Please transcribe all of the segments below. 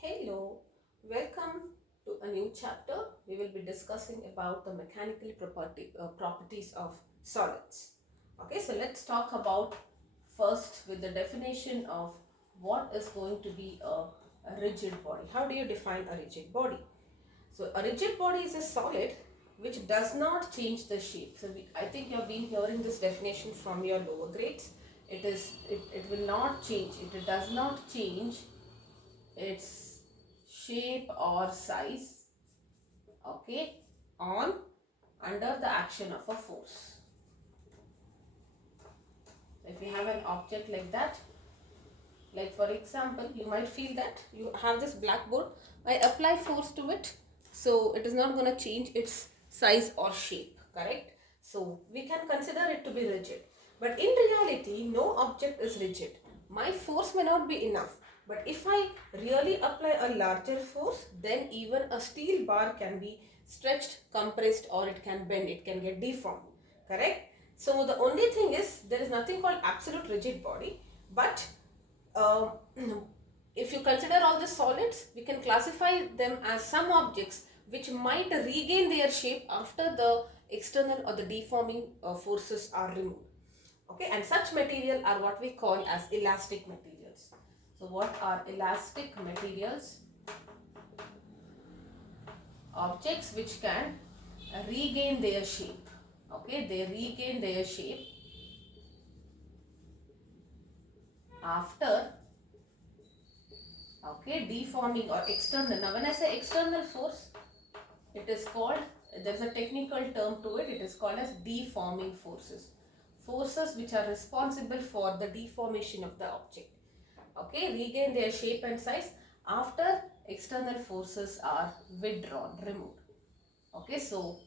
Hello, welcome to a new chapter. We will be discussing about the mechanical properties of solids. Okay, so let's talk about first with the definition of what is going to be a rigid body. How do you define a rigid body? So a rigid body is a solid which does not change the shape. So I think you have been hearing this definition from your lower grades. It will not change. It does not change its shape or size, okay, on under the action of a force. So if you have an object like that, like for example, you might feel that you have this blackboard, I apply force to it, so it is not going to change its size or shape, correct? So we can consider it to be rigid, but in reality no object is rigid. My force may not be enough, but if I really apply a larger force, then even a steel bar can be stretched, compressed, or it can bend, it can get deformed, correct? So the only thing is there is nothing called absolute rigid body, but uh, if you consider all the solids, we can classify them as some objects which might regain their shape after the external or the deforming forces are removed. Okay, and such material are what we call as elastic materials. So what are elastic materials? Objects which can regain their shape. Okay, they regain their shape after, okay, deforming or external. Now when I say external force, it is called, there is a technical term to it, it is called as deforming forces. Forces which are responsible for the deformation of the object. Okay, regain their shape and size after external forces are withdrawn, removed. Okay, so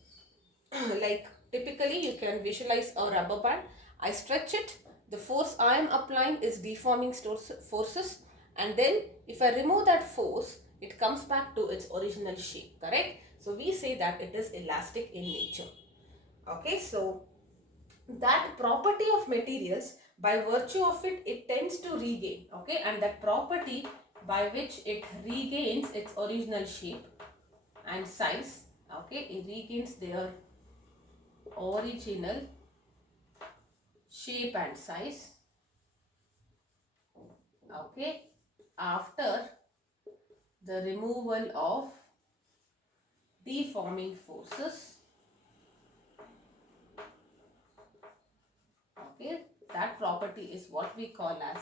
like typically you can visualize a rubber band. I stretch it, the force I am applying is deforming forces, and then if I remove that force, it comes back to its original shape, correct? So we say that it is elastic in nature. Okay, so that property of materials, by virtue of it, it tends to regain, okay, and that property by which it regains its original shape and size, okay, it regains their original shape and size, okay, after the removal of deforming forces, okay, that property is what we call as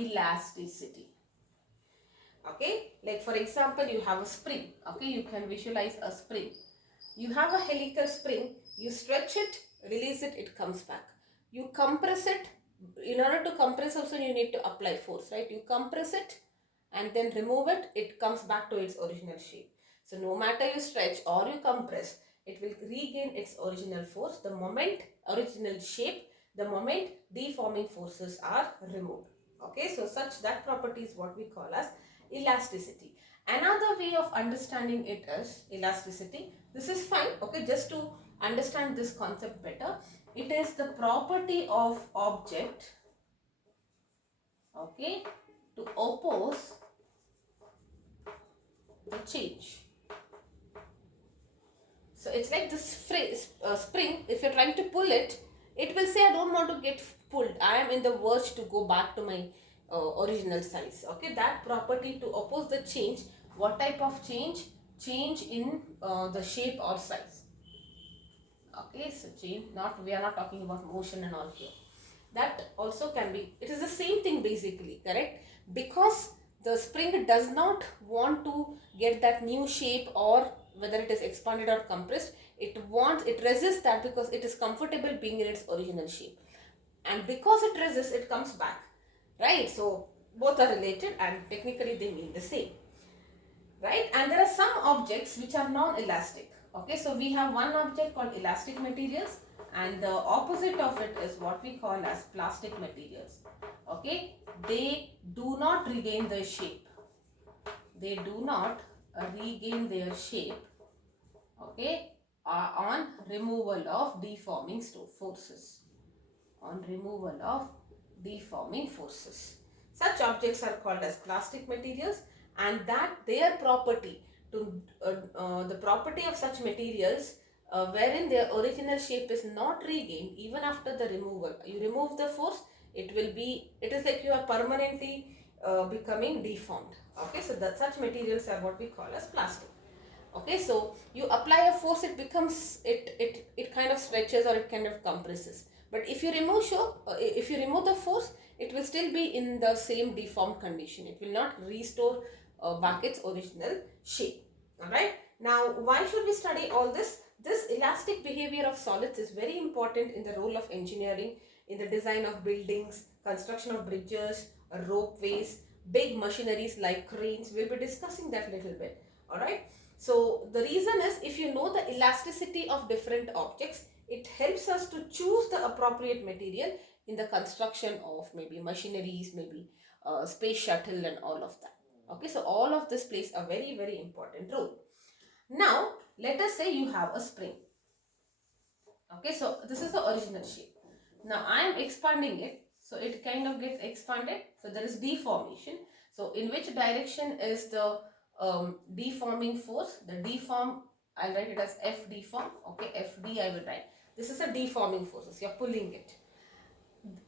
elasticity. Okay, like for example, you have a spring, okay, you can visualize a spring. You have a helical spring, you stretch it, release it, it comes back. You compress it. In order to compress also you need to apply force, right? You compress it and then remove it, it comes back to its original shape. So no matter you stretch or you compress, it will regain its original force, the moment, original shape, the moment deforming forces are removed. Okay, so such that property is what we call as elasticity. Another way of understanding it is elasticity. This is fine, okay, just to understand this concept better. It is the property of object, okay, to oppose the change. So it's like this spring, if you're trying to pull it, it will say I don't want to get pulled. I am in the verge to go back to my original size. Okay, that property to oppose the change. What type of change? Change in the shape or size. Okay, so change, not, we are not talking about motion and all here. That also can be, it is the same thing basically, correct? Because the spring does not want to get that new shape, or whether it is expanded or compressed, it resists that because it is comfortable being in its original shape, and because it resists, it comes back, right? So both are related and technically they mean the same, right? And there are some objects which are non-elastic. Okay, so we have one object called elastic materials, and the opposite of it is what we call as plastic materials. Okay, they do not regain their shape, they do not regain their shape, okay, on removal of deforming forces, on removal of deforming forces. Such objects are called as plastic materials, and that their property to the property of such materials wherein their original shape is not regained even after the removal. You remove the force, it is like you are permanently becoming deformed. Okay, so that such materials are what we call as plastic. Okay, so you apply a force, it becomes it kind of stretches or it kind of compresses. But if you remove the force, it will still be in the same deformed condition. It will not restore back its original shape. All right, now why should we study all this? This elastic behavior of solids is very important in the role of engineering, in the design of buildings, construction of bridges, ropeways, big machineries like cranes. We'll be discussing that little bit. All right, so the reason is, if you know the elasticity of different objects, it helps us to choose the appropriate material in the construction of maybe machineries, maybe space shuttle and all of that. Okay, so all of this plays a very, very important role. Now, let us say you have a spring. Okay, so this is the original shape. Now I am expanding it, so it kind of gets expanded. So there is deformation. So in which direction is the deforming force? The deform, I'll write it as F deform. Okay, FD I will write. This is a deforming force. So you're pulling it.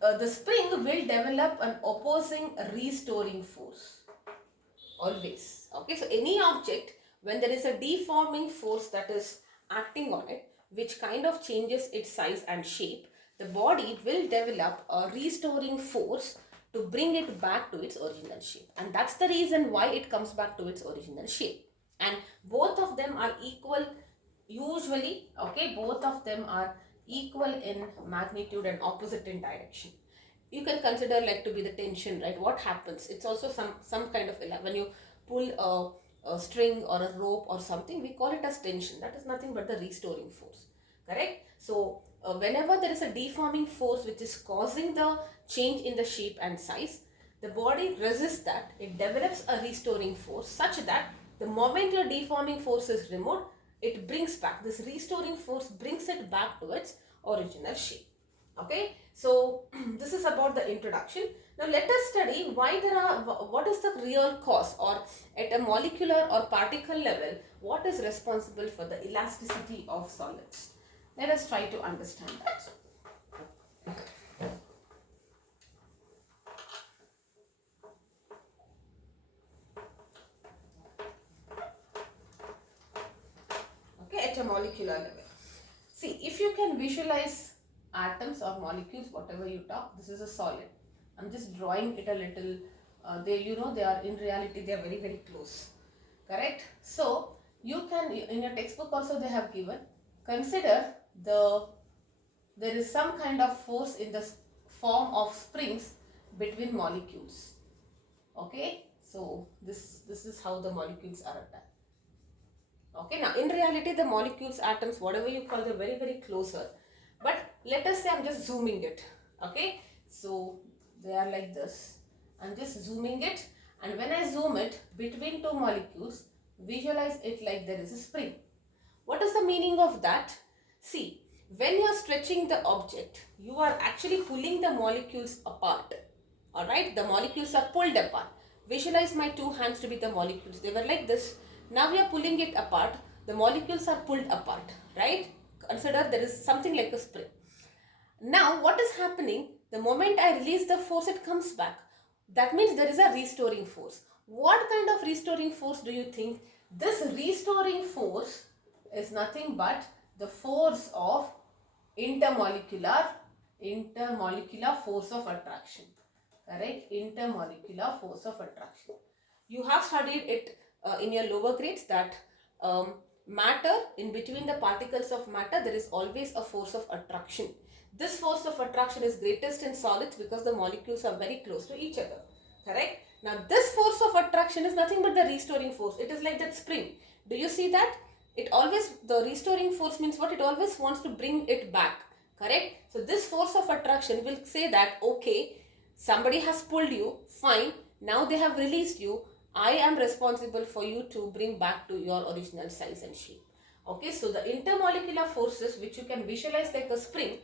The spring will develop an opposing restoring force. Always. Okay, so any object, when there is a deforming force that is acting on it, which kind of changes its size and shape, the body will develop a restoring force to bring it back to its original shape. And that's the reason why it comes back to its original shape. And both of them are equal usually. Okay, both of them are equal in magnitude and opposite in direction. You can consider like to be the tension, right? What happens, it's also some kind of, when you pull a string or a rope or something, we call it as tension. That is nothing but the restoring force, correct? So whenever there is a deforming force which is causing the change in the shape and size, the body resists that. It develops a restoring force such that the moment your deforming force is removed, it brings back, this restoring force brings it back to its original shape. Okay, so this is about the introduction. Now let us study what is the real cause, or at a molecular or particle level, what is responsible for the elasticity of solids. Let us try to understand that. Okay, at a molecular level. See, if you can visualize atoms or molecules, whatever you talk, this is a solid. I'm just drawing it a little. They are in reality, they are very, very close. Correct? So, you can, in your textbook also they have given, consider there is some kind of force in the form of springs between molecules. Okay? So, this is how the molecules are attached. Okay, now in reality the molecules, atoms, whatever you call, they're very, very closer. But let us say I'm just zooming it. Okay, so they are like this. I'm just zooming it, and when I zoom it between two molecules, visualize it like there is a spring. What is the meaning of that? See, when you are stretching the object, you are actually pulling the molecules apart. Alright, the molecules are pulled apart. Visualize my two hands to be the molecules. They were like this. Now we are pulling it apart. The molecules are pulled apart. Right? Consider there is something like a spring. Now what is happening? The moment I release the force, it comes back. That means there is a restoring force. What kind of restoring force do you think? This restoring force is nothing but the force of intermolecular force of attraction. Correct? Intermolecular force of attraction. You have studied it in your lower grades that matter, in between the particles of matter, there is always a force of attraction. This force of attraction is greatest in solids because the molecules are very close to each other. Correct? Now this force of attraction is nothing but the restoring force. It is like that spring. Do you see that? It always, the restoring force means what? It always wants to bring it back. Correct? So this force of attraction will say that, okay, somebody has pulled you, fine, now they have released you, I am responsible for you to bring back to your original size and shape. Okay, so the intermolecular forces, which you can visualize like a spring,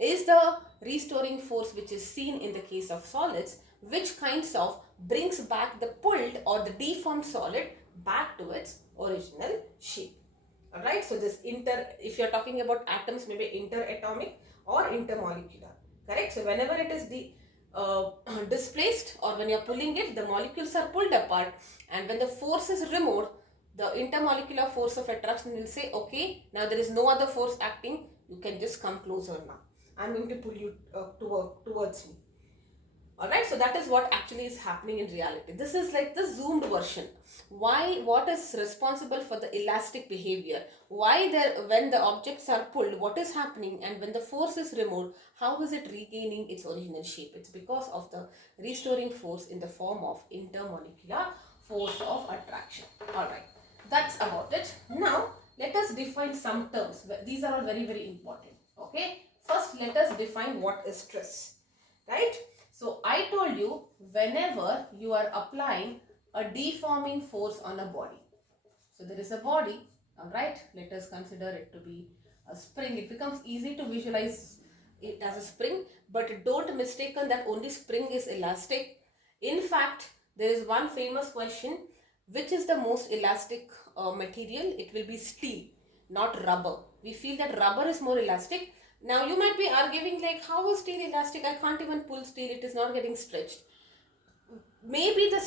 is the restoring force which is seen in the case of solids, which kinds of brings back the pulled or the deformed solid back to its original shape. Alright, so this if you're talking about atoms, maybe interatomic or intermolecular, correct? So whenever it is uh, displaced, or when you're pulling it, the molecules are pulled apart, and when the force is removed, the intermolecular force of attraction will say, okay, now there is no other force acting, you can just come closer now. I'm going to pull you towards me. Alright, so that is what actually is happening in reality. This is like the zoomed version. What is responsible for the elastic behavior? Why when the objects are pulled, what is happening, and when the force is removed, how is it regaining its original shape? It's because of the restoring force in the form of intermolecular force of attraction. Alright, that's about it. Now, let us define some terms. These are all very, very important. Okay, first let us define what is stress. Right? So I told you, whenever you are applying a deforming force on a body. So there is a body, alright, let us consider it to be a spring. It becomes easy to visualize it as a spring, but don't mistaken that only spring is elastic. In fact, there is one famous question, which is the most elastic material? It will be steel, not rubber. We feel that rubber is more elastic. Now you might be arguing like, how is steel elastic? I can't even pull steel, it is not getting stretched. Maybe the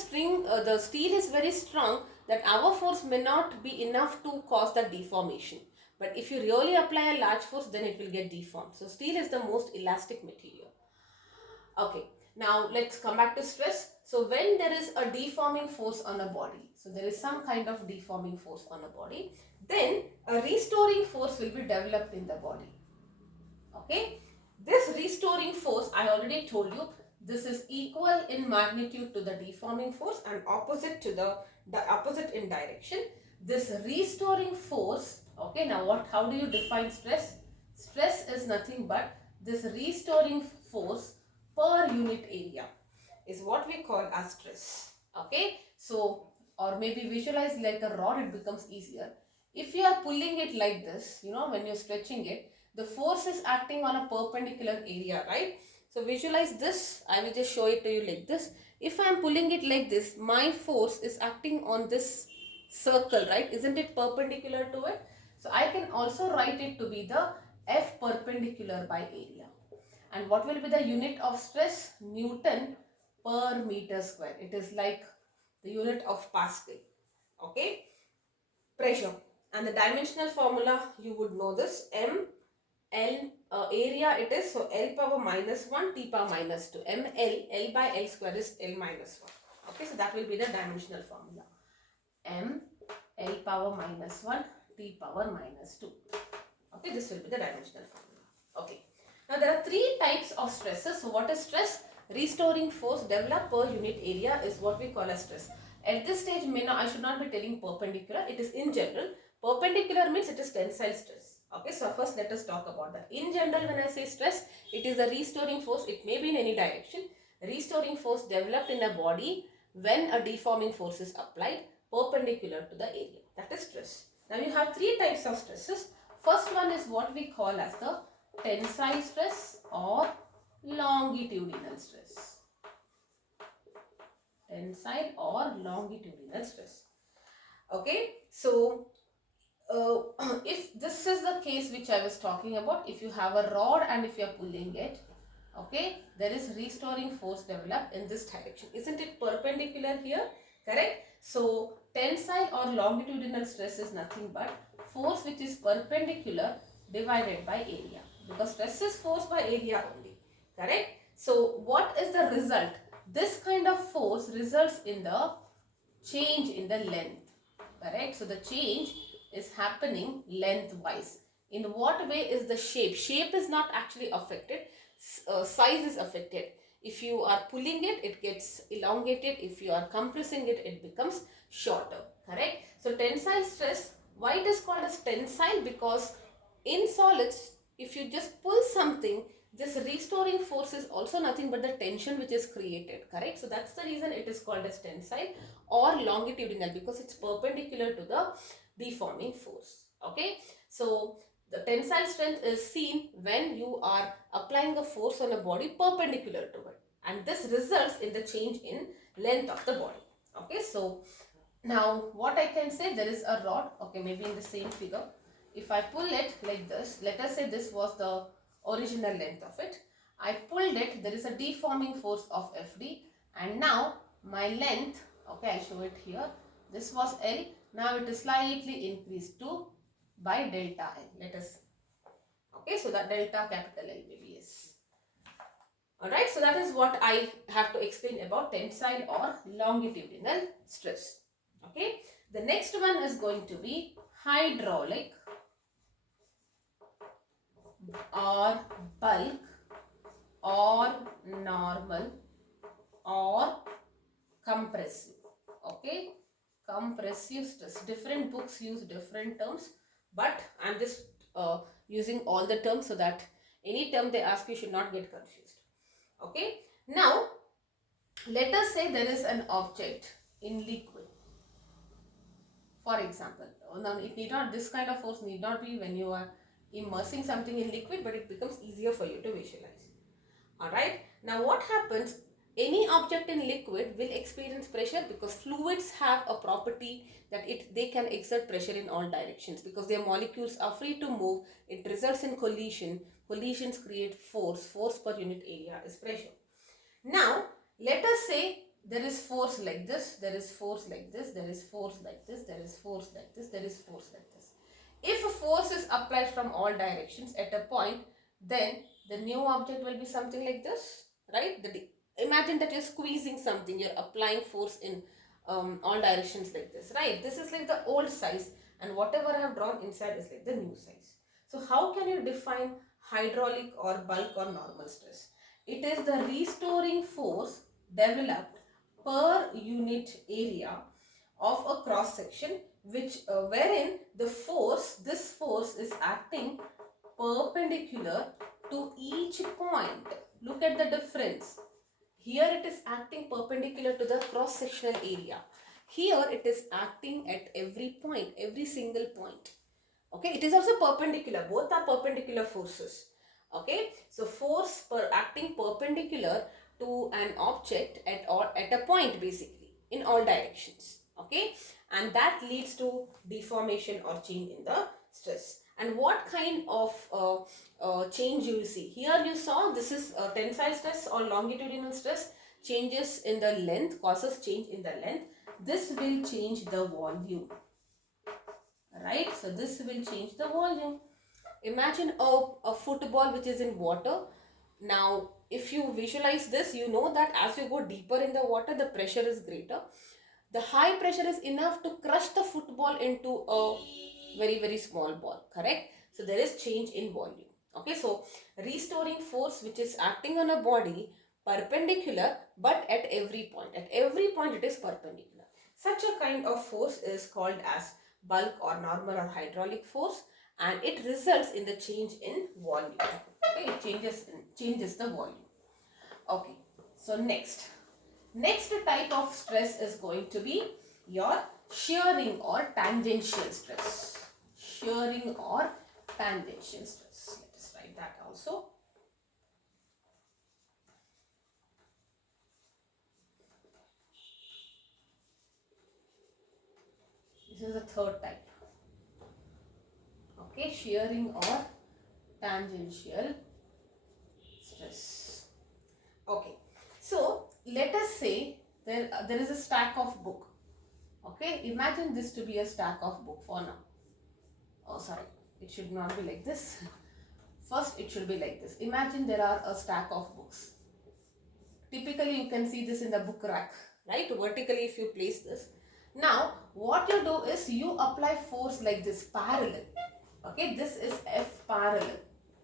steel is very strong, that our force may not be enough to cause that deformation. But if you really apply a large force, then it will get deformed. So steel is the most elastic material. Okay, now let's come back to stress. So when there is a deforming force on a body, so there is some kind of deforming force on a body, then a restoring force will be developed in the body. Okay, this restoring force, I already told you, this is equal in magnitude to the deforming force and opposite to the opposite in direction. This restoring force, okay, now how do you define stress? Stress is nothing but this restoring force per unit area is what we call as stress. Okay, so, or maybe visualize like a rod, it becomes easier. If you are pulling it like this, when you're stretching it, the force is acting on a perpendicular area, right? So visualize this. I will just show it to you like this. If I am pulling it like this, my force is acting on this circle, right? Isn't it perpendicular to it? So I can also write it to be the F perpendicular by area. And what will be the unit of stress? Newton per meter square. It is like the unit of Pascal. Okay? Pressure. And the dimensional formula, you would know this. M L area it is, so L power minus 1 T power minus 2. L by L square is L minus 1. Okay, so that will be the dimensional formula. M L power minus 1 T power minus 2. Okay, this will be the dimensional formula. Okay. Now there are three types of stresses. So what is stress? Restoring force developed per unit area is what we call as stress. At this stage, I should not be telling perpendicular. It is in general. Perpendicular means it is tensile stress. Okay, so first let us talk about that. In general, when I say stress, it is a restoring force. It may be in any direction. Restoring force developed in a body when a deforming force is applied perpendicular to the area. That is stress. Now you have three types of stresses. First one is what we call as the tensile stress or longitudinal stress. Tensile or longitudinal stress. Okay, so if this is the case which I was talking about, if you have a rod and if you are pulling it, okay, there is restoring force developed in this direction. Isn't it perpendicular here? Correct? So tensile or longitudinal stress is nothing but force which is perpendicular divided by area, because stress is force by area only. Correct? So what is the result? This kind of force results in the change in the length. Correct? So the change is happening lengthwise. In what way is the shape? Shape is not actually affected. Size is affected. If you are pulling it, it gets elongated. If you are compressing it, it becomes shorter. Correct? So tensile stress, why it is called as tensile? Because in solids, if you just pull something, this restoring force is also nothing but the tension which is created. Correct? So that's the reason it is called as tensile or longitudinal, because it's perpendicular to the deforming force. Okay, so the tensile strength is seen when you are applying a force on a body perpendicular to it, and this results in the change in length of the body. Okay, so now what I can say, there is a rod, okay, maybe in the same figure. If I pull it like this, let us say this was the original length of it. I pulled it, there is a deforming force of Fd, and now my length, okay, I'll show it here. This was L, now it is slightly increased to by delta L. Let us, okay, so that delta capital L maybe is. Alright, so that is what I have to explain about tensile or longitudinal stress. Okay, the next one is going to be hydraulic or bulk or normal or compressive. Okay, compressive stress. Different books use different terms, but I'm just using all the terms so that any term they ask you should not get confused. Okay, now let us say there is an object in liquid. For example, now it need not, this kind of force need not be when you are immersing something in liquid, but it becomes easier for you to visualize. Alright, now what happens, any object in liquid will experience pressure because fluids have a property that they can exert pressure in all directions because their molecules are free to move. It results in collision. Collisions create force. Force per unit area is pressure. Now, let us say there is force like this, there is force like this, there is force like this, there is force like this, there is force like this. If a force is applied from all directions at a point, then the new object will be something like this, right? Imagine that you're squeezing something, you're applying force in all directions like this, right? This is like the old size, and whatever I have drawn inside is like the new size. So how can you define hydraulic or bulk or normal stress? It is the restoring force developed per unit area of a cross section, which wherein this force is acting perpendicular to each point. Look at the difference. Here it is acting perpendicular to the cross sectional area. Here it is acting at every point, every single point. Okay, it is also perpendicular. Both are perpendicular forces. Okay, so force acting perpendicular to an object at a point, basically in all directions. Okay, and that leads to deformation or change in the stress. And what kind of change you will see here? You saw this is tensile stress or longitudinal stress. Changes in the length causes change in the length. This will change the volume, right? So this will change the volume. Imagine a football which is in water. Now if you visualize this, you know that as you go deeper in the water, the pressure is greater. The high pressure is enough to crush the football into a very small ball, correct? So there is change in volume. Okay, so restoring force which is acting on a body perpendicular, but at every point it is perpendicular. Such a kind of force is called as bulk or normal or hydraulic force, and it results in the change in volume. Okay, it changes the volume. Okay, so next type of stress is going to be your shearing or tangential stress. Shearing or tangential stress. Let us write that also. This is the third type. Okay, shearing or tangential stress. Okay, so let us say there is a stack of book. Okay, imagine this to be a stack of book for now. Oh, sorry, it should not be like this. First, it should be like this. Imagine there are a stack of books. Typically, you can see this in the book rack, right? Vertically, if you place this. Now, what you do is you apply force like this, parallel. Okay, this is F parallel.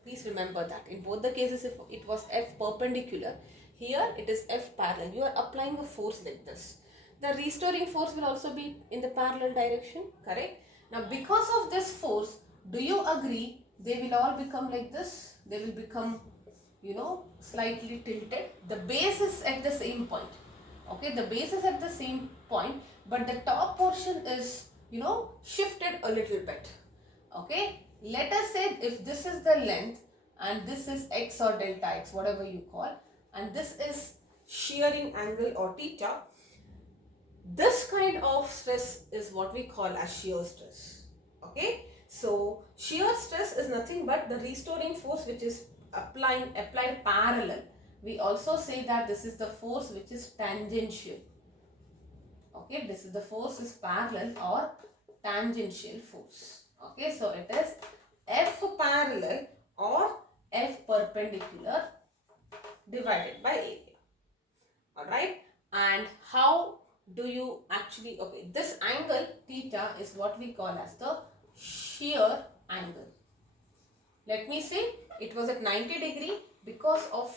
Please remember that. In both the cases, if it was F perpendicular, here it is F parallel. You are applying a force like this. The restoring force will also be in the parallel direction, correct? Now, because of this force, do you agree they will all become like this? They will become, slightly tilted. The base is at the same point. Okay, the base is at the same point, but the top portion is, shifted a little bit. Okay, let us say if this is the length and this is x or delta x, whatever you call, and this is shearing angle or theta, this kind of stress is what we call as shear stress. Okay, so shear stress is nothing but the restoring force which is applied parallel. We also say that this is the force which is tangential. Okay, this is the force is parallel or tangential force. Okay, so it is F parallel or F perpendicular divided by area. Alright, and how do you actually, okay, this angle theta is what we call as the shear angle. Let me say it was at 90 degree because of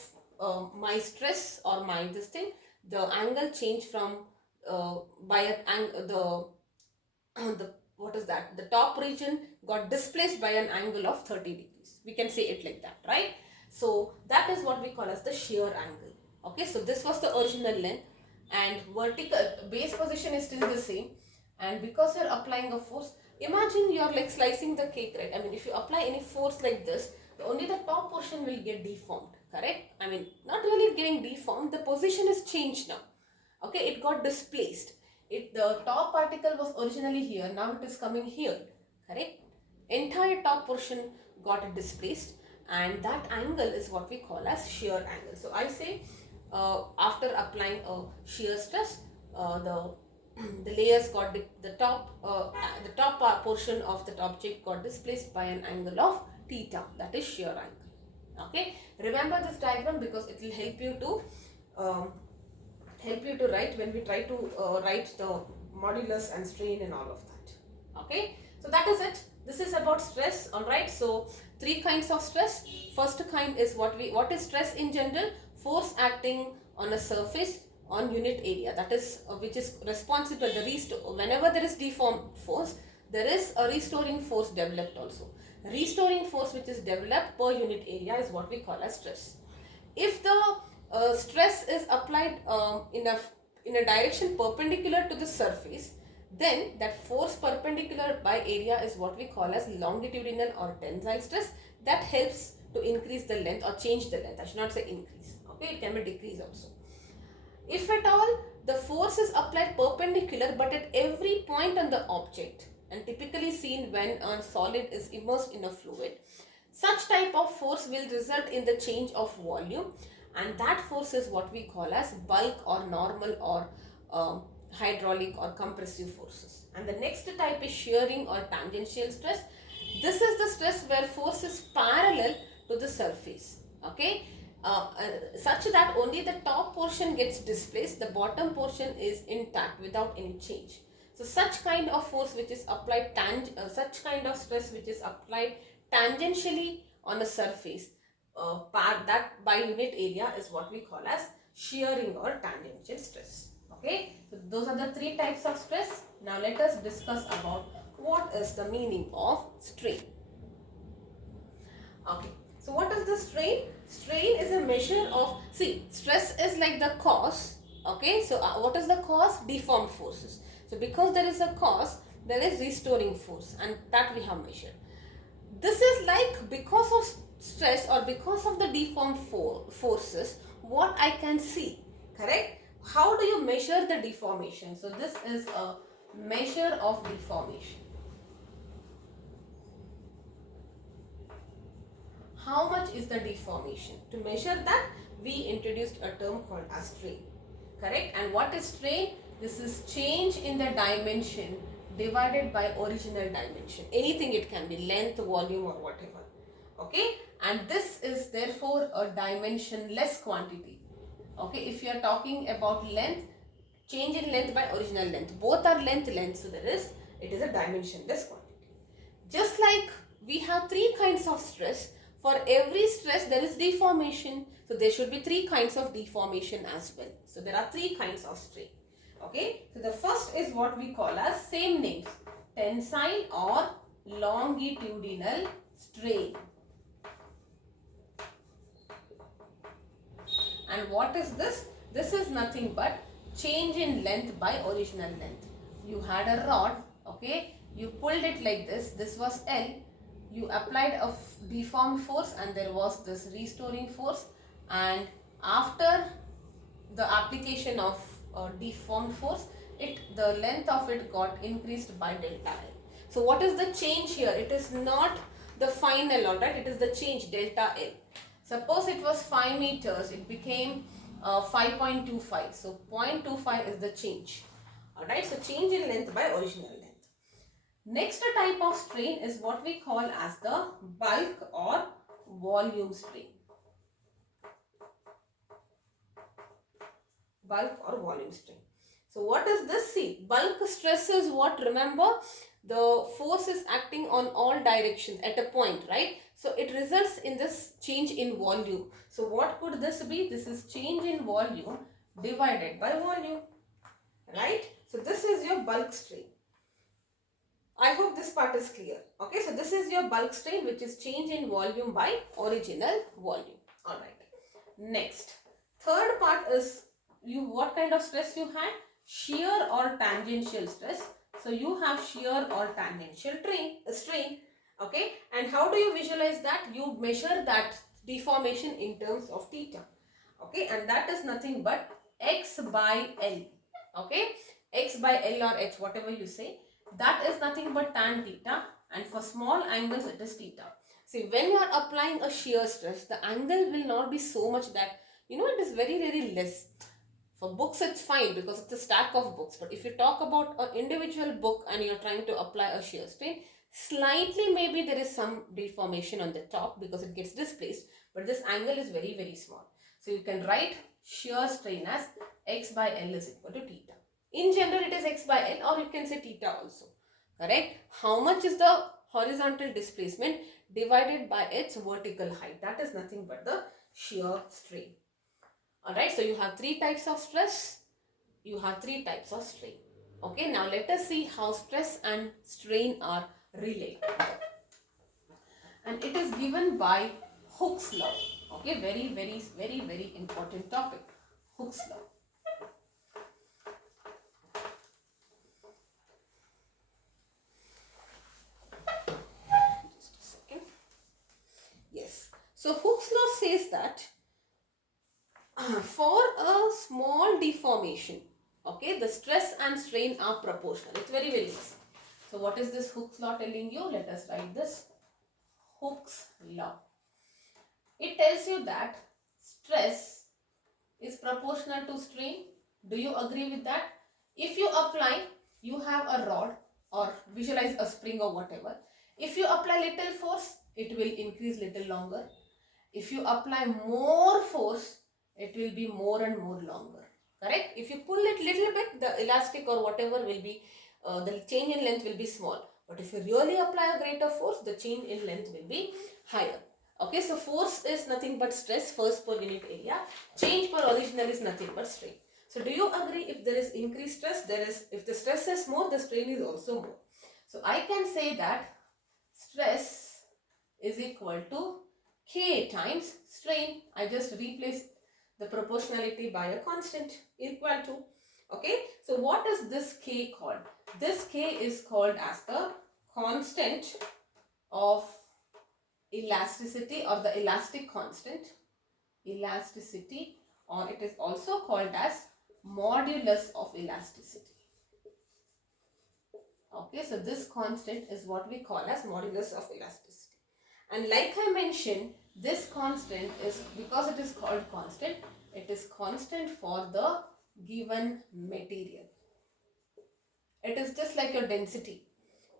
my stress or my this thing, the angle changed from by the what is that, the top region got displaced by an angle of 30 degrees. We can say it like that, right? So that is what we call as the shear angle. Okay, so this was the original length and vertical base position is still the same, and because you're applying a force, imagine you're like slicing the cake, right? I mean, if you apply any force like this, only the top portion will get deformed, correct? I mean, not really getting deformed, the position is changed now. Okay, it got displaced. The top particle was originally here, now it is coming here, correct? Entire top portion got displaced, and that angle is what we call as shear angle. So I say after applying a shear stress, the layers got the top portion of that object got displaced by an angle of theta, that is shear angle. Okay, remember this diagram because it will help you to write when we try to write the modulus and strain and all of that. Okay, so that is it. This is about stress. All right, so three kinds of stress. First kind is what is stress in general? Force acting on a surface on unit area, that is which is responsible whenever there is deformed force, there is a restoring force developed also. Restoring force which is developed per unit area is what we call as stress. If the stress is applied in a direction perpendicular to the surface, then that force perpendicular by area is what we call as longitudinal or tensile stress. That helps to increase the length or change the length. I should not say increase. Okay, it can be decrease also. If at all the force is applied perpendicular but at every point on the object, and typically seen when a solid is immersed in a fluid, such type of force will result in the change of volume, and that force is what we call as bulk or normal or hydraulic or compressive forces. And the next type is shearing or tangential stress. This is the stress where force is parallel to the surface. Okay, such that only the top portion gets displaced, the bottom portion is intact without any change. So such kind of force which is applied such kind of stress which is applied tangentially on a surface that by unit area is what we call as shearing or tangential stress. Okay, so those are the three types of stress. Now let us discuss about what is the meaning of strain. Okay, so what is the strain? Strain is a measure of, see, stress is like the cause. Okay, so what is the cause? Deformed forces. So because there is a cause, there is restoring force, and that we have measured. This is like because of stress or because of the deformed forces, what I can see, correct? How do you measure the deformation? So this is a measure of deformation. How much is the deformation? To measure that, we introduced a term called as strain, correct? And what is strain? This is change in the dimension divided by original dimension. Anything it can be, length, volume or whatever. Okay, and this is therefore a dimensionless quantity. Okay, if you are talking about length, change in length by original length, both are length, so it is a dimensionless quantity. Just like we have three kinds of stress, for every stress there is deformation, so there should be three kinds of deformation as well. So there are three kinds of strain. Okay, so the first is what we call as same names, tensile or longitudinal strain. And what is this? This is nothing but change in length by original length. You had a rod, okay, you pulled it like this was L, you applied a deformed force and there was this restoring force, and after the application of deformed force, the length of it got increased by delta L. So what is the change here? It is not the final, all right, it is the change delta L. Suppose it was 5 meters, it became 5.25. So 0.25 is the change. Alright, so change in length by original length. Next type of strain is what we call as the bulk or volume strain. Bulk or volume strain. So what is this? See, bulk stress is what? Remember, the force is acting on all directions at a point, right? So it results in this change in volume. So what could this be? This is change in volume divided by volume, right? So this is your bulk strain. I hope this part is clear. Okay, so this is your bulk strain, which is change in volume by original volume. Alright. Next, third part is what kind of stress you had? Shear or tangential stress. So you have shear or tangential strain. Okay, and how do you visualize that? You measure that deformation in terms of theta. Okay, and that is nothing but x by L. Okay, x by L or h, whatever you say, that is nothing but tan theta, and for small angles it is theta. See, when you are applying a shear stress, the angle will not be so much that, it is very less. For books it's fine because it's a stack of books, but if you talk about an individual book and you're trying to apply a shear strain, slightly maybe there is some deformation on the top because it gets displaced, but this angle is very small. So you can write shear strain as x by L is equal to theta. In general it is x by L, or you can say theta also, correct? How much is the horizontal displacement divided by its vertical height? That is nothing but the shear strain. Alright, so you have three types of stress, you have three types of strain. Okay, now let us see how stress and strain are related. And it is given by Hooke's law. Okay, very important topic. Hooke's law. Just a second. Yes. So Hooke's law says that for a small deformation, okay, the stress and strain are proportional. It's very easy. So what is this Hooke's law telling you? Let us write this. Hooke's law. It tells you that stress is proportional to strain. Do you agree with that? If you apply, you have a rod or visualize a spring or whatever. If you apply little force, it will increase little longer. If you apply more force, it will be more and more longer. Correct? If you pull it little bit, the elastic or whatever will be, the change in length will be small. But if you really apply a greater force, the change in length will be higher. Okay, so force is nothing but stress, force per unit area. Change per original is nothing but strain. So do you agree, if there is increased stress, if the stress is more, the strain is also more. So I can say that stress is equal to K times strain. I just replace the proportionality by a constant equal to. Okay, so what is this K called? This K is called as the constant of elasticity, or the elastic constant. Elasticity, or it is also called as modulus of elasticity. Okay, so this constant is what we call as modulus of elasticity. And like I mentioned, this constant is, because it is called constant, it is constant for the given material. It is just like your density,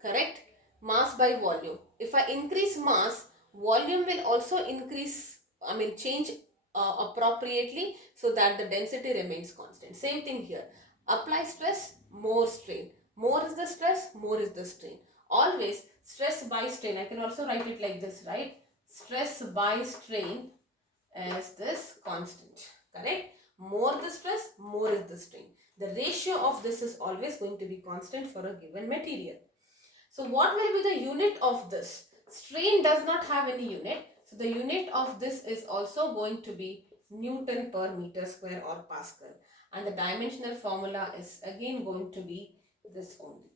correct? Mass by volume. If I increase mass, volume will also increase, change appropriately, so that the density remains constant. Same thing here. Apply stress, more strain. More is the stress, more is the strain. Always stress by strain. I can also write it like this, right? Stress by strain is this constant, correct? More the stress, more is the strain. The ratio of this is always going to be constant for a given material. So what will be the unit of this? Strain does not have any unit. So the unit of this is also going to be Newton per meter square or Pascal. And the dimensional formula is again going to be this only.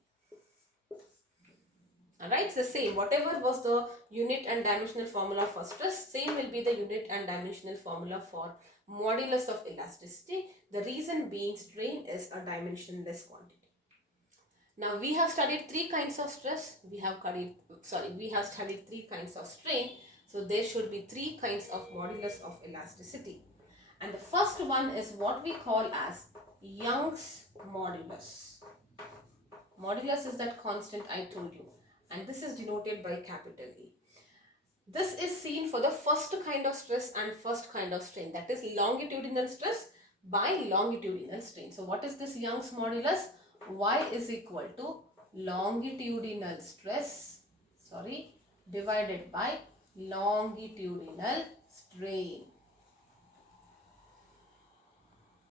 Alright, it's the same. Whatever was the unit and dimensional formula for stress, same will be the unit and dimensional formula for modulus of elasticity. The reason being strain is a dimensionless quantity. Now we have studied three kinds of stress. We have studied three kinds of strain. So there should be three kinds of modulus of elasticity. And the first one is what we call as Young's modulus. Modulus is that constant I told you, and this is denoted by capital E. This is seen for the first kind of stress and first kind of strain, that is longitudinal stress by longitudinal strain. So what is this Young's modulus? Y is equal to longitudinal stress, divided by longitudinal strain.